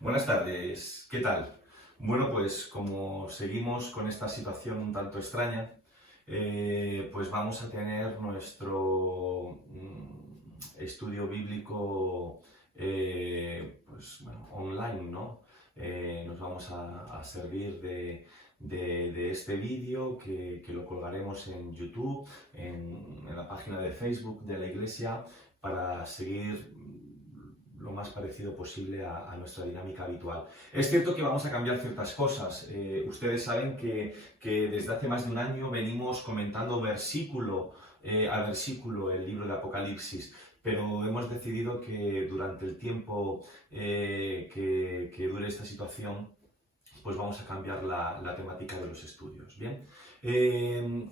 Buenas tardes, ¿qué tal? Bueno, pues como seguimos con esta situación un tanto extraña, pues vamos a tener nuestro estudio bíblico pues, bueno, online, ¿no? Nos vamos a servir de este vídeo que lo colgaremos en YouTube, en la página de Facebook de la iglesia, para seguir lo más parecido posible a nuestra dinámica habitual. Es cierto que vamos a cambiar ciertas cosas. Ustedes saben que desde hace más de un año venimos comentando versículo a versículo el libro de Apocalipsis, pero hemos decidido que durante el tiempo que dure esta situación, pues vamos a cambiar la temática de los estudios. Bien,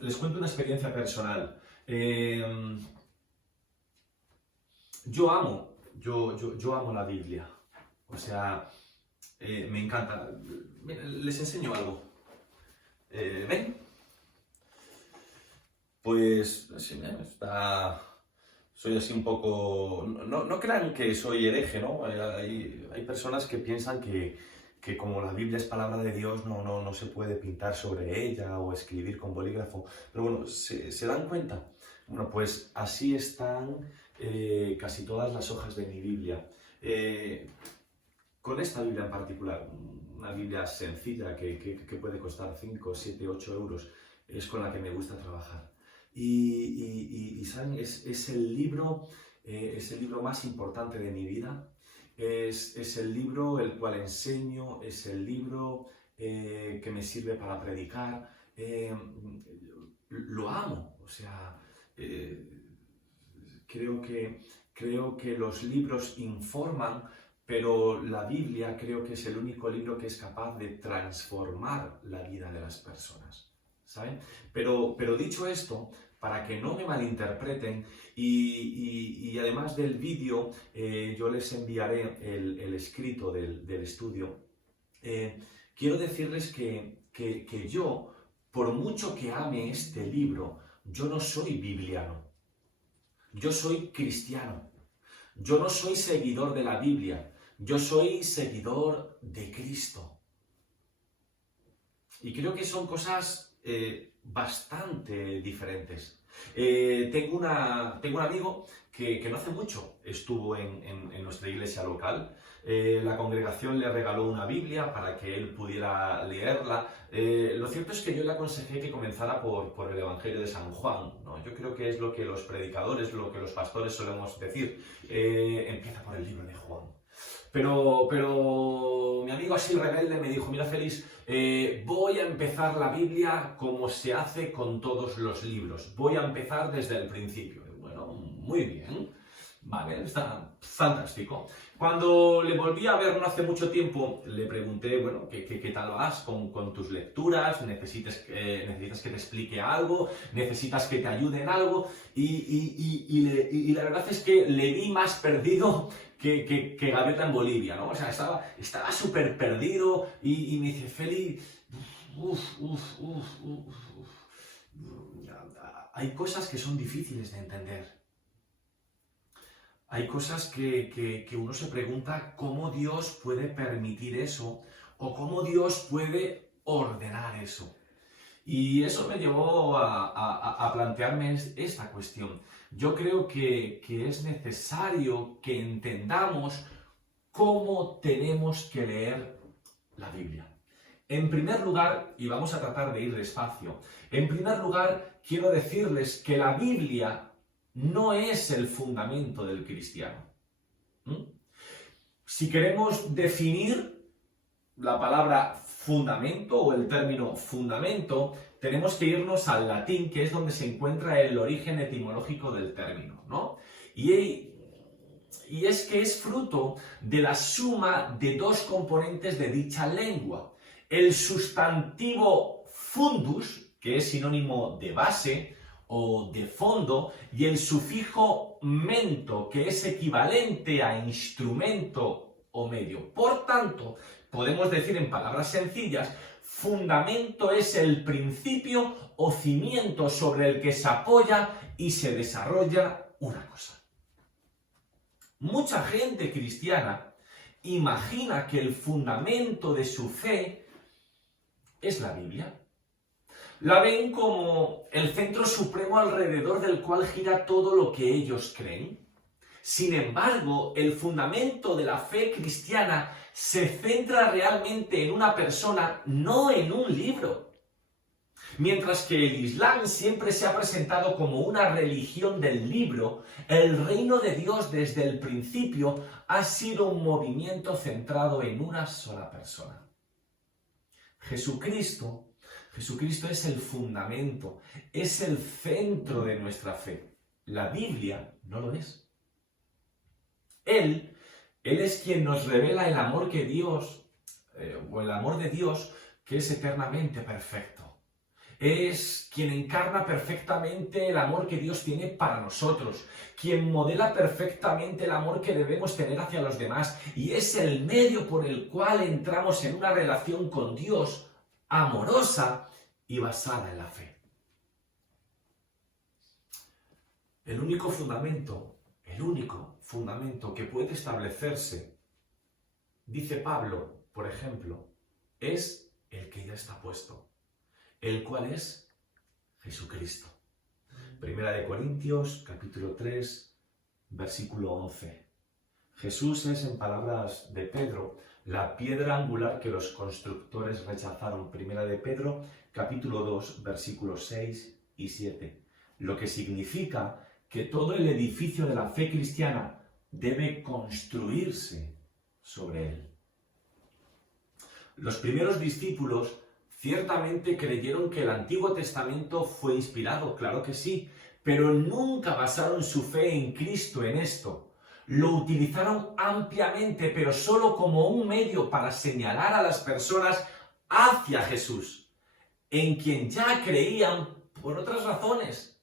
les cuento una experiencia personal. Yo amo la Biblia, o sea, me encanta. Mira, les enseño algo. ¿Ven? Pues, sí, soy así un poco... No crean que soy hereje, ¿no? Hay personas que piensan que como la Biblia es palabra de Dios, no se puede pintar sobre ella o escribir con bolígrafo. Pero bueno, ¿se dan cuenta? Bueno, pues así están casi todas las hojas de mi Biblia. Con esta Biblia en particular, una Biblia sencilla que puede costar 5, 7, 8 euros, es con la que me gusta trabajar. Y ¿saben? Es el libro más importante de mi vida. Es el libro el cual enseño, es el libro que me sirve para predicar. Lo amo, o sea, creo que los libros informan, pero la Biblia creo que es el único libro que es capaz de transformar la vida de las personas, ¿saben? Pero dicho esto, para que no me malinterpreten, y además del vídeo, yo les enviaré el escrito del estudio. Quiero decirles que yo, por mucho que ame este libro, yo no soy bibliano. Yo soy cristiano. Yo no soy seguidor de la Biblia. Yo soy seguidor de Cristo. Y creo que son cosas bastante diferentes. Tengo un amigo que no hace mucho estuvo en nuestra iglesia local. La congregación le regaló una Biblia para que él pudiera leerla. Lo cierto es que yo le aconsejé que comenzara por el Evangelio de San Juan, ¿no? Yo creo que es lo que los predicadores, lo que los pastores solemos decir. Empieza por el libro de Juan. Pero mi amigo así rebelde me dijo: mira, Félix, voy a empezar la Biblia como se hace con todos los libros. Voy a empezar desde el principio. Bueno, muy bien. Vale, está fantástico. Cuando le volví a ver no hace mucho tiempo, le pregunté, bueno, ¿qué tal vas con tus lecturas? ¿Necesitas que te explique algo? ¿Necesitas que te ayude en algo? Y la verdad es que le vi más perdido que gaviota en Bolivia, ¿no? O sea, estaba súper perdido y me dice: Feli, hay cosas que son difíciles de entender. Hay cosas que uno se pregunta cómo Dios puede permitir eso o cómo Dios puede ordenar eso. Y eso me llevó a plantearme esta cuestión. Yo creo que es necesario que entendamos cómo tenemos que leer la Biblia. En primer lugar, y vamos a tratar de ir despacio, en primer lugar quiero decirles que la Biblia no es el fundamento del cristiano. Si queremos definir la palabra fundamento o el término fundamento, tenemos que irnos al latín, que es donde se encuentra el origen etimológico del término, ¿no? Y es que es fruto de la suma de dos componentes de dicha lengua. El sustantivo fundus, que es sinónimo de base o de fondo, y el sufijo mento, que es equivalente a instrumento o medio. Por tanto, podemos decir en palabras sencillas, fundamento es el principio o cimiento sobre el que se apoya y se desarrolla una cosa. Mucha gente cristiana imagina que el fundamento de su fe es la Biblia. La ven como el centro supremo alrededor del cual gira todo lo que ellos creen. Sin embargo, el fundamento de la fe cristiana se centra realmente en una persona, no en un libro. Mientras que el Islam siempre se ha presentado como una religión del libro, el reino de Dios desde el principio ha sido un movimiento centrado en una sola persona. Jesucristo es el fundamento, es el centro de nuestra fe. La Biblia no lo es. Él es quien nos revela el amor que Dios, o el amor de Dios, que es eternamente perfecto. Es quien encarna perfectamente el amor que Dios tiene para nosotros, quien modela perfectamente el amor que debemos tener hacia los demás, y es el medio por el cual entramos en una relación con Dios amorosa y basada en la fe. El único fundamento que puede establecerse, dice Pablo, por ejemplo, es el que ya está puesto, el cual es Jesucristo. Primera de Corintios, capítulo 3, versículo 11. Jesús es, en palabras de Pedro, la piedra angular que los constructores rechazaron. Primera de Pedro, capítulo 2, versículos 6 y 7. Lo que significa que todo el edificio de la fe cristiana debe construirse sobre él. Los primeros discípulos ciertamente creyeron que el Antiguo Testamento fue inspirado, claro que sí, pero nunca basaron su fe en Cristo en esto. Lo utilizaron ampliamente, pero solo como un medio para señalar a las personas hacia Jesús, en quien ya creían por otras razones.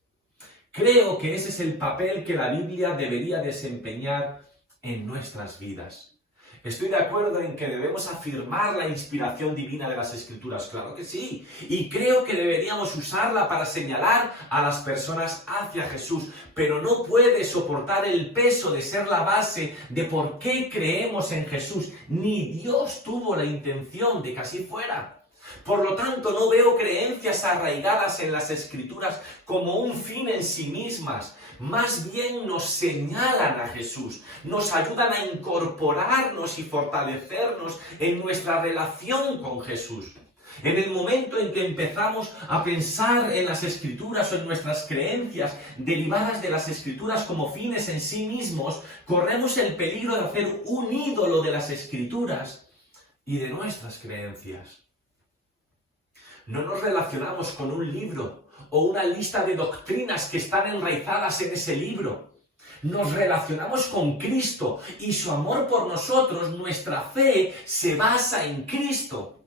Creo que ese es el papel que la Biblia debería desempeñar en nuestras vidas. Estoy de acuerdo en que debemos afirmar la inspiración divina de las Escrituras, claro que sí, y creo que deberíamos usarla para señalar a las personas hacia Jesús, pero no puede soportar el peso de ser la base de por qué creemos en Jesús, ni Dios tuvo la intención de que así fuera. Por lo tanto, no veo creencias arraigadas en las Escrituras como un fin en sí mismas. Más bien nos señalan a Jesús, nos ayudan a incorporarnos y fortalecernos en nuestra relación con Jesús. En el momento en que empezamos a pensar en las Escrituras o en nuestras creencias derivadas de las Escrituras como fines en sí mismos, corremos el peligro de hacer un ídolo de las Escrituras y de nuestras creencias. No nos relacionamos con un libro o una lista de doctrinas que están enraizadas en ese libro. Nos relacionamos con Cristo y su amor por nosotros, nuestra fe, se basa en Cristo.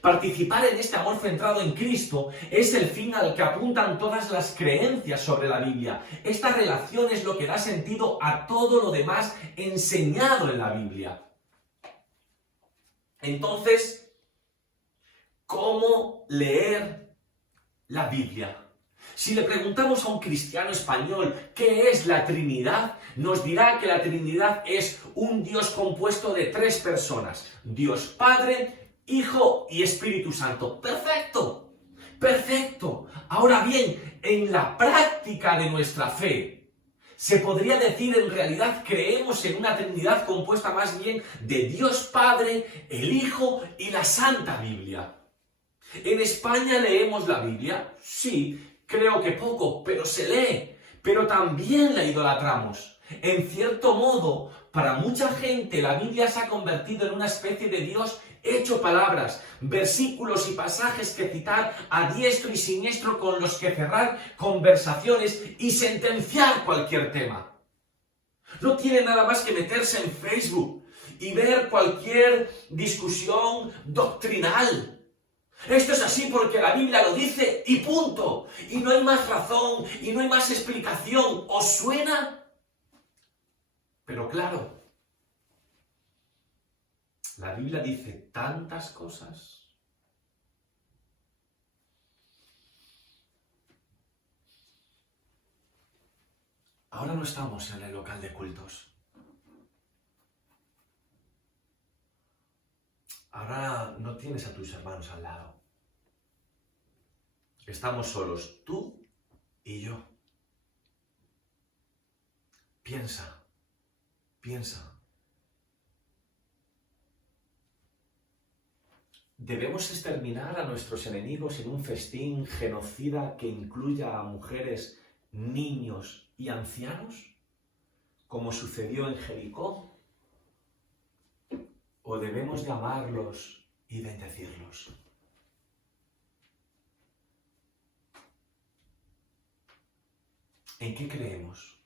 Participar en este amor centrado en Cristo es el fin al que apuntan todas las creencias sobre la Biblia. Esta relación es lo que da sentido a todo lo demás enseñado en la Biblia. Entonces, ¿cómo leer la Biblia? Si le preguntamos a un cristiano español qué es la Trinidad, nos dirá que la Trinidad es un Dios compuesto de tres personas: Dios Padre, Hijo y Espíritu Santo. ¡Perfecto! ¡Perfecto! Ahora bien, en la práctica de nuestra fe, se podría decir, en realidad creemos en una Trinidad compuesta más bien de Dios Padre, el Hijo y la Santa Biblia. ¿En España leemos la Biblia? Sí, creo que poco, pero se lee. Pero también la idolatramos. En cierto modo, para mucha gente la Biblia se ha convertido en una especie de Dios hecho palabras, versículos y pasajes que citar a diestro y siniestro con los que cerrar conversaciones y sentenciar cualquier tema. No tiene nada más que meterse en Facebook y ver cualquier discusión doctrinal. Esto es así porque la Biblia lo dice y punto. Y no hay más razón y no hay más explicación. ¿Os suena? Pero claro, la Biblia dice tantas cosas. Ahora no estamos en el local de cultos. ahora no tienes a tus hermanos al lado. Estamos solos, tú y yo. Piensa, piensa. ¿Debemos exterminar a nuestros enemigos en un festín genocida que incluya a mujeres, niños y ancianos, como sucedió en Jericó? ¿O debemos llamarlos y bendecirlos? ¿En qué creemos?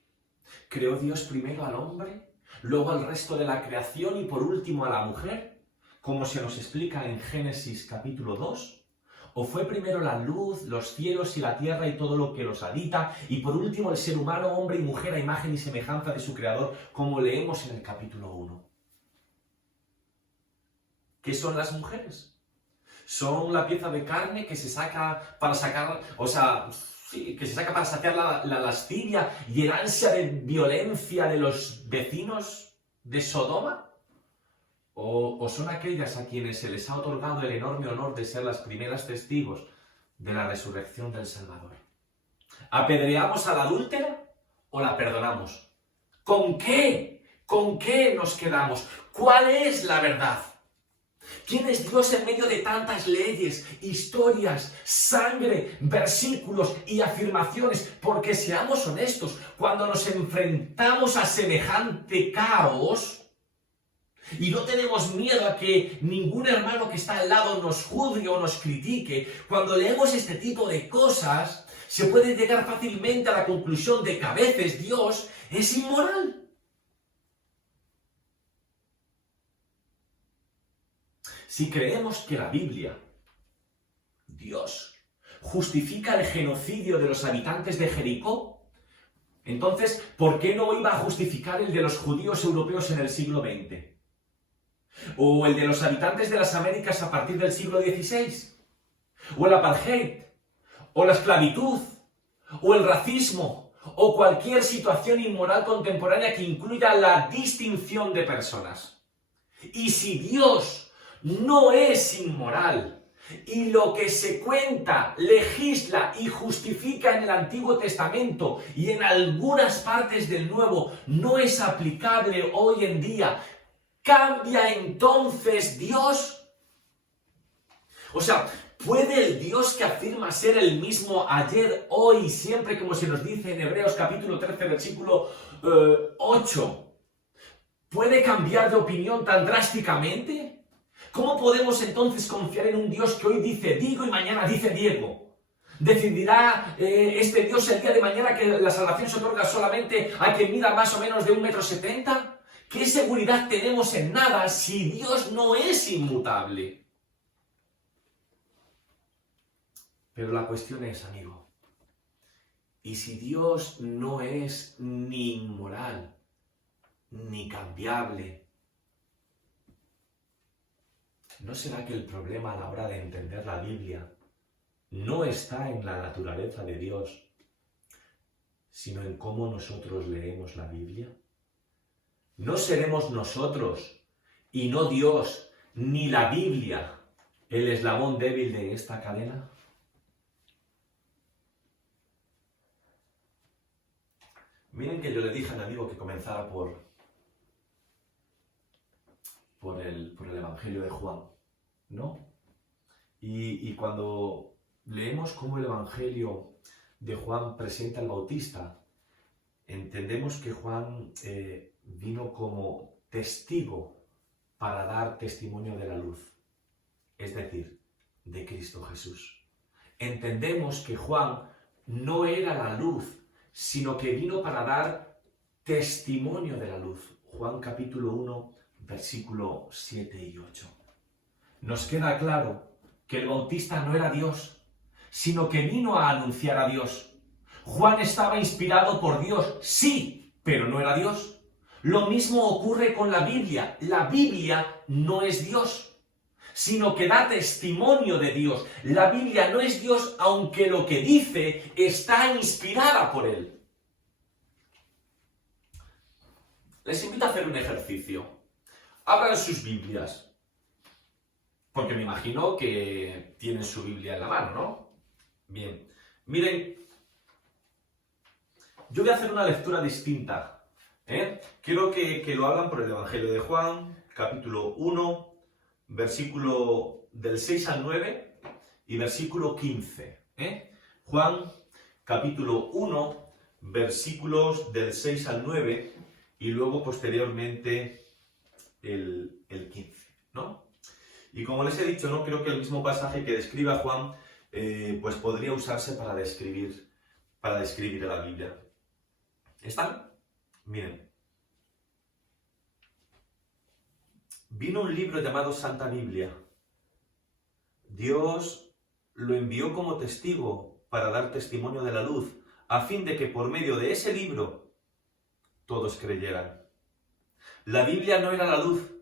¿Creó Dios primero al hombre, luego al resto de la creación y por último a la mujer, como se nos explica en Génesis capítulo 2? ¿O fue primero la luz, los cielos y la tierra y todo lo que los habita, y por último el ser humano, hombre y mujer, a imagen y semejanza de su creador, como leemos en el capítulo 1? ¿Qué son las mujeres? Son la pieza de carne que se saca para sacar, que se saca para saciar la lascivia y el ansia de violencia de los vecinos de Sodoma. ¿O son aquellas a quienes se les ha otorgado el enorme honor de ser las primeras testigos de la resurrección del Salvador? ¿Apedreamos a la adúltera o la perdonamos? ¿Con qué? ¿Con qué nos quedamos? ¿Cuál es la verdad? ¿Quién es Dios en medio de tantas leyes, historias, sangre, versículos y afirmaciones? Porque seamos honestos, cuando nos enfrentamos a semejante caos y no tenemos miedo a que ningún hermano que está al lado nos juzgue o nos critique, cuando leemos este tipo de cosas, se puede llegar fácilmente a la conclusión de que a veces Dios es inmoral. Si creemos que la Biblia, Dios, justifica el genocidio de los habitantes de Jericó, entonces, ¿por qué no iba a justificar el de los judíos europeos en el siglo XX? ¿O el de los habitantes de las Américas a partir del siglo XVI? ¿O el apartheid? ¿O la esclavitud? ¿O el racismo? ¿O cualquier situación inmoral contemporánea que incluya la distinción de personas? Y si Dios no es inmoral, y lo que se cuenta, legisla y justifica en el Antiguo Testamento y en algunas partes del Nuevo no es aplicable hoy en día, ¿cambia entonces Dios? O sea, ¿puede el Dios que afirma ser el mismo ayer, hoy y siempre, como se nos dice en Hebreos capítulo 13, versículo 8, ¿puede cambiar de opinión tan drásticamente? ¿Cómo podemos entonces confiar en un Dios que hoy dice Diego y mañana dice Diego? ¿Decidirá este Dios el día de mañana que la salvación se otorga solamente a quien mida más o menos de 1,70 m? ¿Qué seguridad tenemos en nada si Dios no es inmutable? Pero la cuestión es, amigo, ¿y si Dios no es ni inmoral, ni cambiable? ¿No será que el problema a la hora de entender la Biblia no está en la naturaleza de Dios, sino en cómo nosotros leemos la Biblia? ¿No seremos nosotros, y no Dios, ni la Biblia, el eslabón débil de esta cadena? Miren que yo le dije a mi amigo que comenzara por el Evangelio de Juan, ¿no? Y cuando leemos cómo el Evangelio de Juan presenta al Bautista, entendemos que Juan vino como testigo para dar testimonio de la luz, es decir, de Cristo Jesús. Entendemos que Juan no era la luz, sino que vino para dar testimonio de la luz. Juan capítulo 1, versículo 7 y 8. Nos queda claro que el Bautista no era Dios, sino que vino a anunciar a Dios. Juan estaba inspirado por Dios, sí, pero no era Dios. Lo mismo ocurre con la Biblia. La Biblia no es Dios, sino que da testimonio de Dios. La Biblia no es Dios, aunque lo que dice está inspirada por Él. Les invito a hacer un ejercicio. Abran sus Biblias Porque me imagino que tienen su Biblia en la mano, ¿no? Bien, miren, yo voy a hacer una lectura distinta. Quiero que lo hagan por el Evangelio de Juan, capítulo 1, versículo del 6 al 9 y versículo 15. Juan, capítulo 1, versículos del 6 al 9 y luego posteriormente el 15, ¿no? Y como les he dicho, ¿no? Creo que el mismo pasaje que describe Juan pues podría usarse para describir a la Biblia. ¿Están? Miren. Vino un libro llamado Santa Biblia. Dios lo envió como testigo para dar testimonio de la luz, a fin de que por medio de ese libro todos creyeran. La Biblia no era la luz,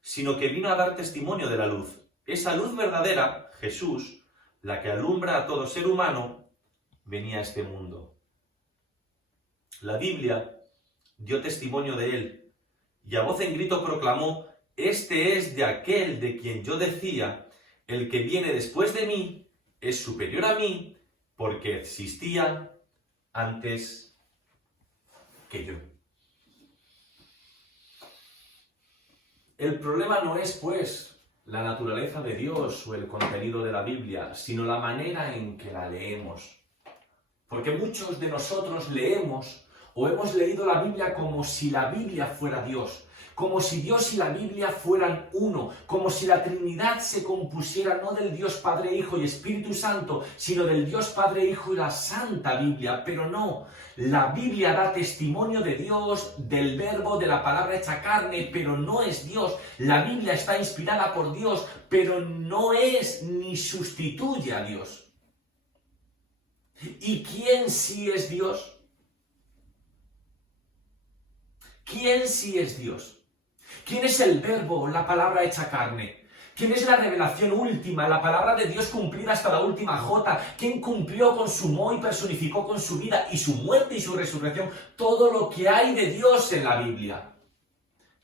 sino que vino a dar testimonio de la luz. Esa luz verdadera, Jesús, la que alumbra a todo ser humano, venía a este mundo. La Biblia dio testimonio de él, y a voz en grito proclamó: «Este es de aquel de quien yo decía, el que viene después de mí es superior a mí, porque existía antes que yo». El problema no es, pues, la naturaleza de Dios o el contenido de la Biblia, sino la manera en que la leemos. Porque muchos de nosotros leemos o hemos leído la Biblia como si la Biblia fuera Dios, como si Dios y la Biblia fueran uno, como si la Trinidad se compusiera no del Dios Padre, Hijo y Espíritu Santo, sino del Dios Padre, Hijo y la Santa Biblia. Pero no, la Biblia da testimonio de Dios, del Verbo, de la palabra hecha carne, pero no es Dios. La Biblia está inspirada por Dios, pero no es ni sustituye a Dios. ¿Y quién sí es Dios? ¿Quién sí es Dios? ¿Quién es el Verbo, la palabra hecha carne? ¿Quién es la revelación última, la palabra de Dios cumplida hasta la última jota? ¿Quién cumplió, consumó y personificó con su vida y su muerte y su resurrección todo lo que hay de Dios en la Biblia?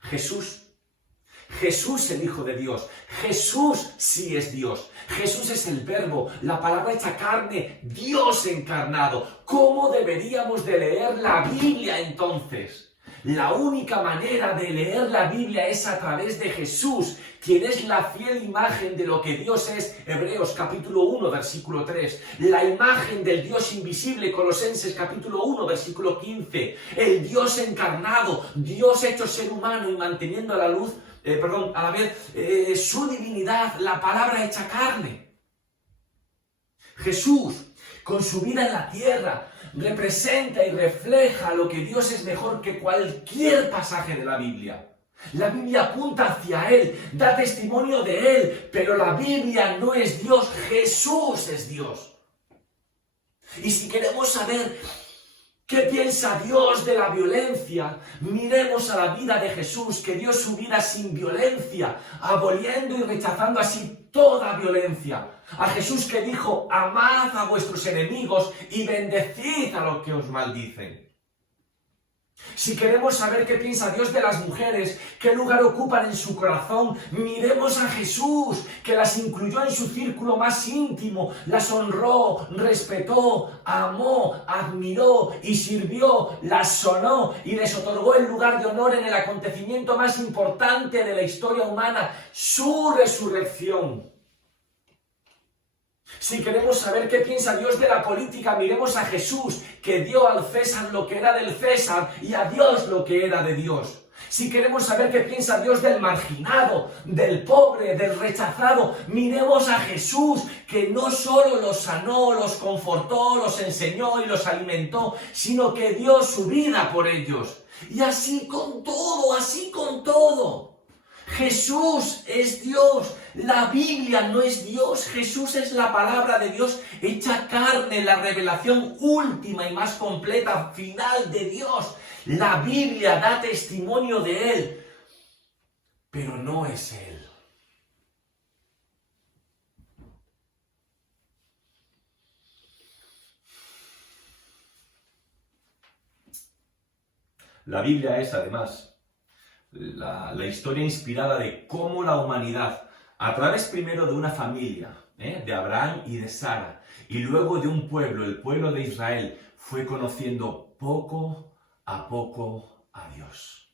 Jesús. Jesús, el Hijo de Dios. Jesús sí es Dios. Jesús es el Verbo, la palabra hecha carne, Dios encarnado. ¿Cómo deberíamos de leer la Biblia entonces? La única manera de leer la Biblia es a través de Jesús, quien es la fiel imagen de lo que Dios es. Hebreos capítulo 1, versículo 3. La imagen del Dios invisible, Colosenses capítulo 1, versículo 15. El Dios encarnado, Dios hecho ser humano y manteniendo a la vez su divinidad, la palabra hecha carne. Jesús, con su vida en la tierra, representa y refleja lo que Dios es mejor que cualquier pasaje de la Biblia. La Biblia apunta hacia Él, da testimonio de Él, pero la Biblia no es Dios, Jesús es Dios. Y si queremos saber ¿qué piensa Dios de la violencia? Miremos a la vida de Jesús, que dio su vida sin violencia, aboliendo y rechazando así toda violencia. A Jesús que dijo: amad a vuestros enemigos y bendecid a los que os maldicen. Si queremos saber qué piensa Dios de las mujeres, qué lugar ocupan en su corazón, miremos a Jesús, que las incluyó en su círculo más íntimo, las honró, respetó, amó, admiró y sirvió, las sonó y les otorgó el lugar de honor en el acontecimiento más importante de la historia humana, su resurrección. Si queremos saber qué piensa Dios de la política, miremos a Jesús, que dio al César lo que era del César y a Dios lo que era de Dios. Si queremos saber qué piensa Dios del marginado, del pobre, del rechazado, miremos a Jesús, que no solo los sanó, los confortó, los enseñó y los alimentó, sino que dio su vida por ellos. Y así con todo, así con todo. Jesús es Dios, la Biblia no es Dios, Jesús es la palabra de Dios hecha carne, la revelación última y más completa, final de Dios. La Biblia da testimonio de Él, pero no es Él. La Biblia es, además, la historia inspirada de cómo la humanidad, A través primero de una familia, de Abraham y de Sara, y luego de un pueblo, el pueblo de Israel, fue conociendo poco a Dios.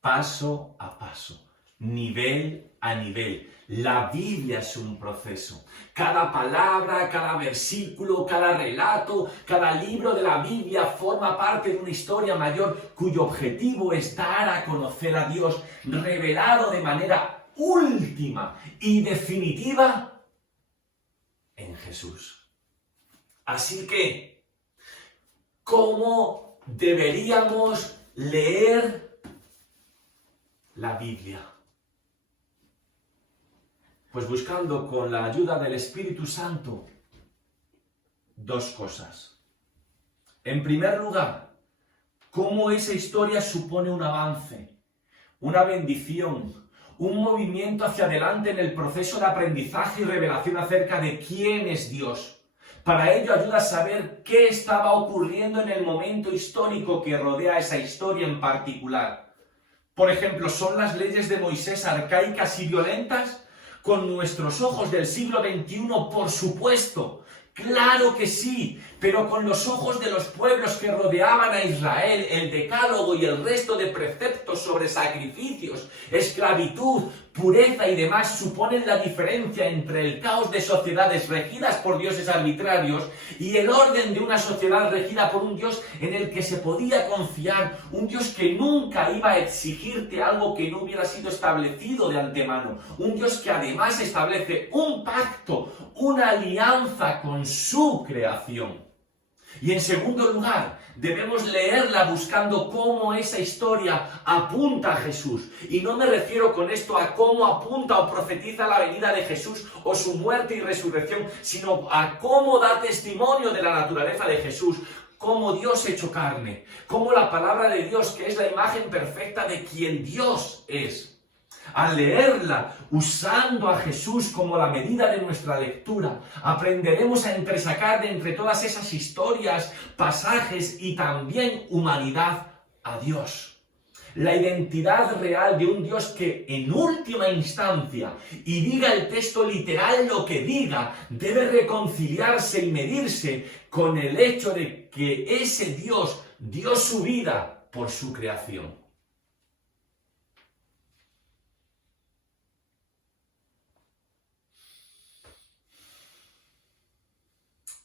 Paso a paso, nivel a nivel. La Biblia es un proceso. Cada palabra, cada versículo, cada relato, cada libro de la Biblia forma parte de una historia mayor cuyo objetivo es dar a conocer a Dios revelado de manera última y definitiva en Jesús. Así que, ¿cómo deberíamos leer la Biblia? Pues buscando con la ayuda del Espíritu Santo dos cosas. En primer lugar, cómo esa historia supone un avance, una bendición, un movimiento hacia adelante en el proceso de aprendizaje y revelación acerca de quién es Dios. Para ello ayuda a saber qué estaba ocurriendo en el momento histórico que rodea esa historia en particular. Por ejemplo, ¿son las leyes de Moisés arcaicas y violentas? Con nuestros ojos del siglo XXI, por supuesto. Claro que sí, pero con los ojos de los pueblos que rodeaban a Israel, el decálogo y el resto de preceptos sobre sacrificios, esclavitud, pureza y demás suponen la diferencia entre el caos de sociedades regidas por dioses arbitrarios y el orden de una sociedad regida por un Dios en el que se podía confiar, un Dios que nunca iba a exigirte algo que no hubiera sido establecido de antemano, un Dios que además establece un pacto, una alianza con su creación. Y en segundo lugar, debemos leerla buscando cómo esa historia apunta a Jesús. Y no me refiero con esto a cómo apunta o profetiza la venida de Jesús o su muerte y resurrección, sino a cómo da testimonio de la naturaleza de Jesús, cómo Dios hecho carne, cómo la palabra de Dios, que es la imagen perfecta de quien Dios es. Al leerla, usando a Jesús como la medida de nuestra lectura, aprenderemos a entresacar de entre todas esas historias, pasajes y también humanidad a Dios. La identidad real de un Dios que, en última instancia, y diga el texto literal lo que diga, debe reconciliarse y medirse con el hecho de que ese Dios dio su vida por su creación.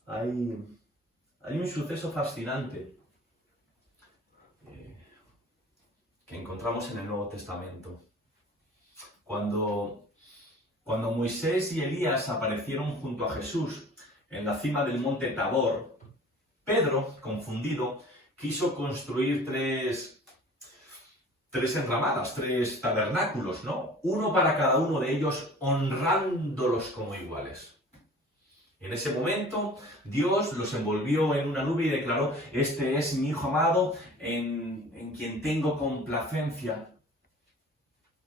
Hay un suceso fascinante que encontramos en el Nuevo Testamento. Cuando Moisés y Elías aparecieron junto a Jesús en la cima del monte Tabor, Pedro, confundido, quiso construir tres enramadas, tres tabernáculos, ¿no? Uno para cada uno de ellos, honrándolos como iguales. En ese momento, Dios los envolvió en una nube y declaró: este es mi Hijo amado, en quien tengo complacencia.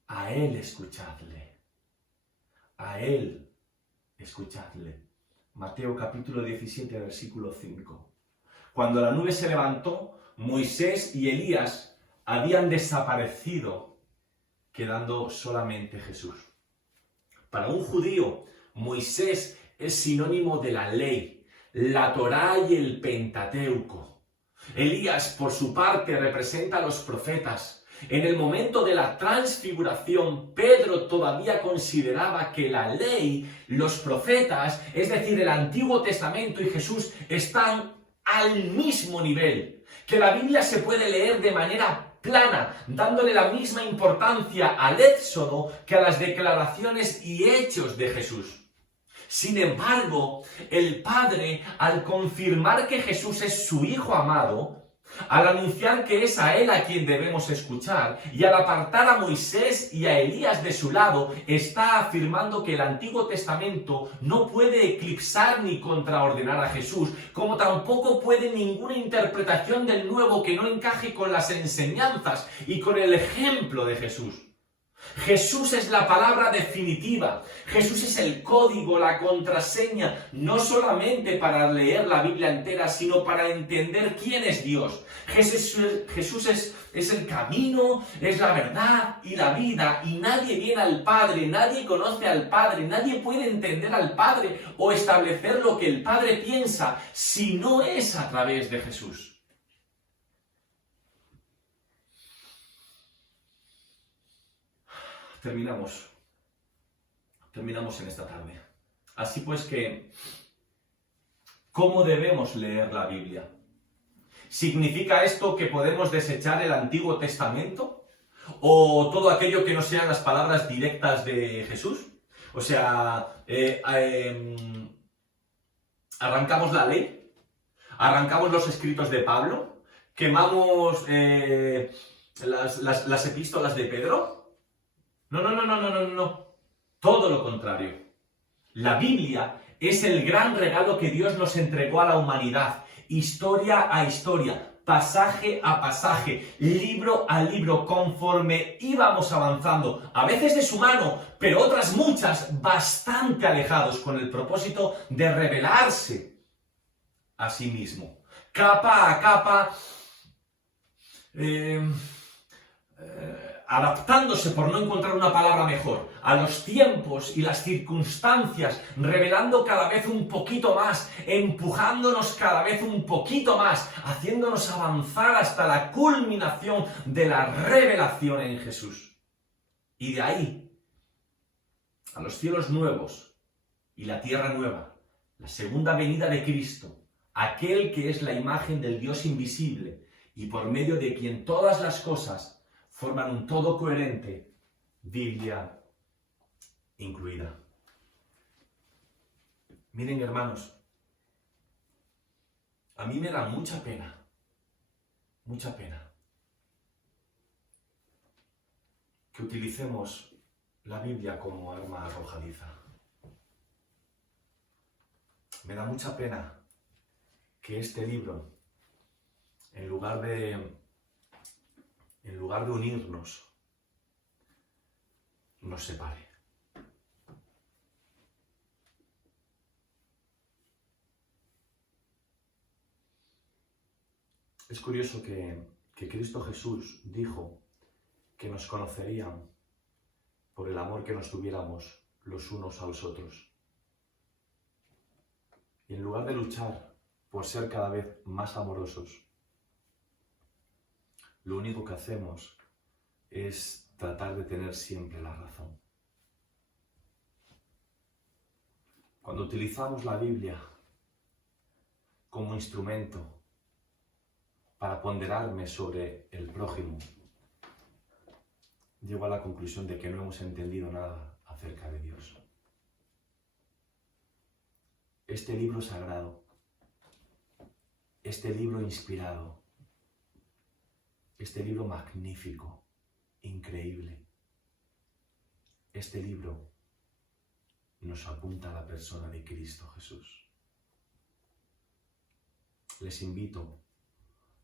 A Él escuchadle. A Él escuchadle. Mateo capítulo 17, versículo 5. Cuando la nube se levantó, Moisés y Elías habían desaparecido, quedando solamente Jesús. Para un judío, Moisés es sinónimo de la ley, la Torá y el Pentateuco. Elías, por su parte, representa a los profetas. En el momento de la transfiguración, Pedro todavía consideraba que la ley, los profetas, es decir, el Antiguo Testamento y Jesús, están al mismo nivel, que la Biblia se puede leer de manera plana, dándole la misma importancia al Éxodo que a las declaraciones y hechos de Jesús. Sin embargo, el Padre, al confirmar que Jesús es su Hijo amado, al anunciar que es a Él a quien debemos escuchar, y al apartar a Moisés y a Elías de su lado, está afirmando que el Antiguo Testamento no puede eclipsar ni contraordenar a Jesús, como tampoco puede ninguna interpretación del Nuevo que no encaje con las enseñanzas y con el ejemplo de Jesús. Jesús es la palabra definitiva. Jesús es el código, la contraseña, no solamente para leer la Biblia entera, sino para entender quién es Dios. Jesús es el camino, es la verdad y la vida, y nadie viene al Padre, nadie conoce al Padre, nadie puede entender al Padre o establecer lo que el Padre piensa si no es a través de Jesús. Terminamos en esta tarde. Así pues que, ¿cómo debemos leer la Biblia? ¿Significa esto que podemos desechar el Antiguo Testamento? ¿O todo aquello que no sean las palabras directas de Jesús? O sea, arrancamos la ley, arrancamos los escritos de Pablo, quemamos las epístolas de Pedro. No. Todo lo contrario. La Biblia es el gran regalo que Dios nos entregó a la humanidad, historia a historia, pasaje a pasaje, libro a libro, conforme íbamos avanzando, a veces de su mano, pero otras muchas bastante alejados, con el propósito de revelarse a sí mismo, capa a capa, adaptándose, por no encontrar una palabra mejor, a los tiempos y las circunstancias, revelando cada vez un poquito más, empujándonos cada vez un poquito más, haciéndonos avanzar hasta la culminación de la revelación en Jesús. Y de ahí, a los cielos nuevos y la tierra nueva, la segunda venida de Cristo, aquel que es la imagen del Dios invisible y por medio de quien todas las cosas forman un todo coherente, Biblia incluida. Miren, hermanos, a mí me da mucha pena, que utilicemos la Biblia como arma arrojadiza. Me da mucha pena que este libro, en lugar de unirnos, nos separe. Es curioso que Cristo Jesús dijo que nos conocerían por el amor que nos tuviéramos los unos a los otros. Y en lugar de luchar por ser cada vez más amorosos, lo único que hacemos es tratar de tener siempre la razón. Cuando utilizamos la Biblia como instrumento para ponderarme sobre el prójimo, llego a la conclusión de que no hemos entendido nada acerca de Dios. Este libro sagrado, este libro inspirado, este libro magnífico, increíble, este libro nos apunta a la persona de Cristo Jesús. Les invito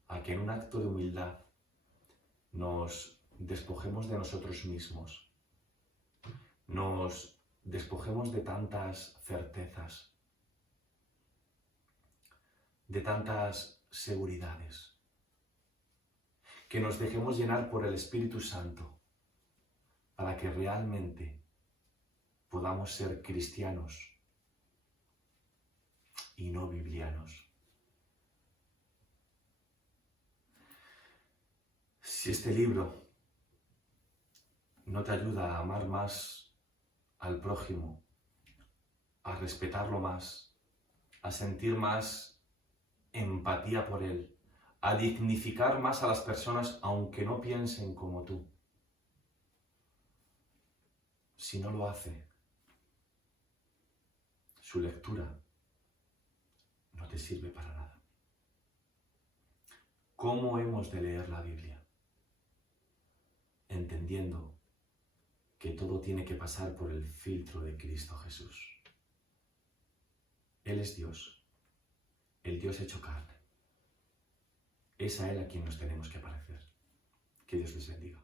a que en un acto de humildad nos despojemos de nosotros mismos, nos despojemos de tantas certezas, de tantas seguridades, que nos dejemos llenar por el Espíritu Santo para que realmente podamos ser cristianos y no biblianos. Si este libro no te ayuda a amar más al prójimo, a respetarlo más, a sentir más empatía por él, a dignificar más a las personas aunque no piensen como tú, si no lo hace, su lectura no te sirve para nada. ¿Cómo hemos de leer la Biblia? Entendiendo que todo tiene que pasar por el filtro de Cristo Jesús. Él es Dios, el Dios hecho carne. Es a Él a quien nos tenemos que parecer. Que Dios les bendiga.